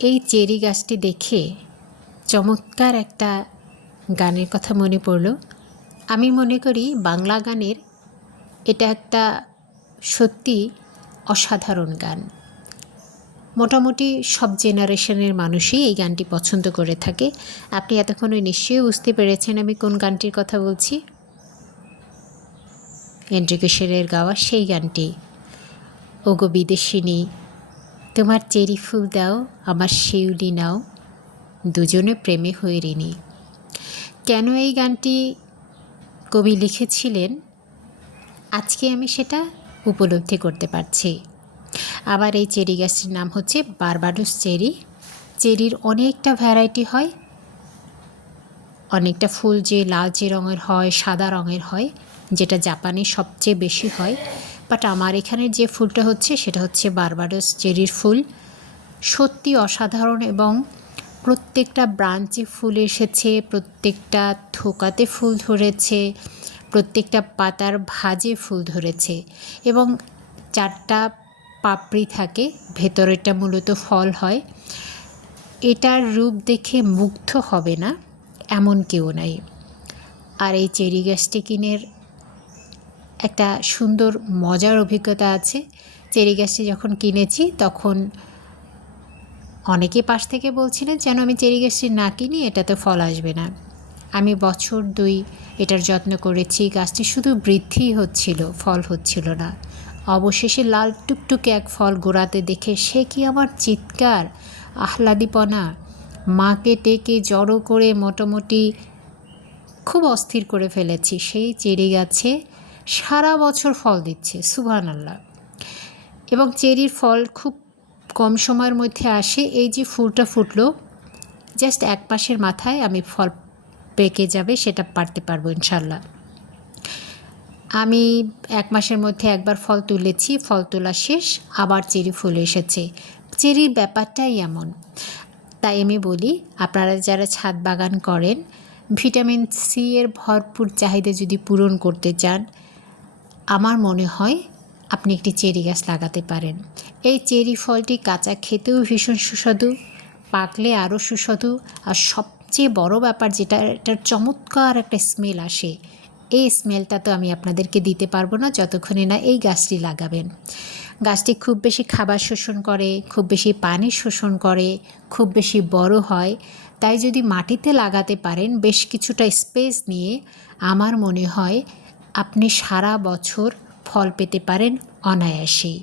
এই চেরি গাছটি দেখে চমৎকার একটা গানের কথা মনে পড়ল। আমি মনে করি বাংলা গানের এটা একটা সত্যি অসাধারণ গান। মোটামুটি সব জেনারেশনের মানুষই এই গানটি পছন্দ করে থাকে। আপনি এতক্ষণে নিশ্চয়ই বুঝতে পেরেছেন আমি কোন গানটির কথা বলছি। এন্ড্রু কিশোরের গাওয়া সেই গানটি, ওগো বিদেশিনী তোমার চেরি ফুল দাও আমার শিউলি নাও দুজনে প্রেমে হয়ে ঋণী। কেন এই গানটি কবি লিখেছিলেন আজকে আমি সেটা উপলব্ধি করতে পারছি। আবার এই চেরি গাছটির নাম হচ্ছে বারবাডোস চেরি। চেরির অনেকটা ভ্যারাইটি হয়, অনেকটা ফুল যে লালচে রঙের হয়, সাদা রঙের হয়, যেটা জাপানে সবচেয়ে বেশি হয়। বাট আমার এখানে যে ফুলটা হচ্ছে সেটা হচ্ছে বারবাডোস চেরির ফুল। সত্যি অসাধারণ এবং প্রত্যেকটা ব্রাঞ্চে ফুল এসেছে, প্রত্যেকটা থোকাতে ফুল ধরেছে, প্রত্যেকটা পাতার ভাঁজে ফুল ধরেছে এবং 4টা পাপড়ি থাকে, ভেতরেরটা মূলত ফল হয়। এটার রূপ দেখে মুগ্ধ হবে না এমন কেউ নাই। আর এই চেরি গাছটি কিনের একটা সুন্দর মজার অভিজ্ঞতা আছে। চেরি গাছটি যখন কিনেছি তখন অনেকে পাশ থেকে বলছিলেন যেন আমি চেরি গাছটি না কিনি, এটাতে ফল আসবে না। আমি বছর 2 এটার যত্ন করেছি, গাছটি শুধু বৃদ্ধিই হচ্ছিল, ফল হচ্ছিল না। অবশেষে লাল টুকটুকে এক ফল গোড়াতে দেখে সে কি আমার চিৎকার, আহ্লাদীপনা! মাকে টেকে জড়ো করে মোটামুটি খুব অস্থির করে ফেলেছি। সেই চেরি গাছে সারা বছর ফল দিচ্ছে, সুবহানাল্লাহ। এবং চেরির ফল খুব কম সময়ের মধ্যে আসে। এই যে ফুলটা ফুটলো, জাস্ট 1 মাসের মাথায় আমি ফল পেকে যাবে, সেটা পারতে পারবো ইনশাল্লাহ। আমি 1 মাসের মধ্যে একবার ফল তুলেছি, ফল তোলা শেষ, আবার চেরি ফুল এসেছে। চেরির ব্যাপারটাই এমন। তাই আমি বলি আপনারা যারা ছাদ বাগান করেন, ভিটামিন সি এর ভরপুর চাহিদা যদি পূরণ করতে চান, আমার মনে হয় আপনি একটি চেরি গাছ লাগাতে পারেন। এই চেরি ফলটি কাঁচা খেতেও ভীষণ সুস্বাদু, পাকলে আরও সুস্বাদু। আর সবচেয়ে বড় ব্যাপার যেটা, এটার চমৎকার একটা স্মেল আসে। এই স্মেলটা তো আমি আপনাদেরকে দিতে পারবো না যতক্ষণে না এই গাছটি লাগাবেন। গাছটি খুব বেশি খাবার শোষণ করে, খুব বেশি পানি শোষণ করে, খুব বেশি বড় হয়। তাই যদি মাটিতে লাগাতে পারেন বেশ কিছুটা স্পেস নিয়ে, আমার মনে হয় আপনি সারা বছর ফল পেতে পারেন অনায়াসেই।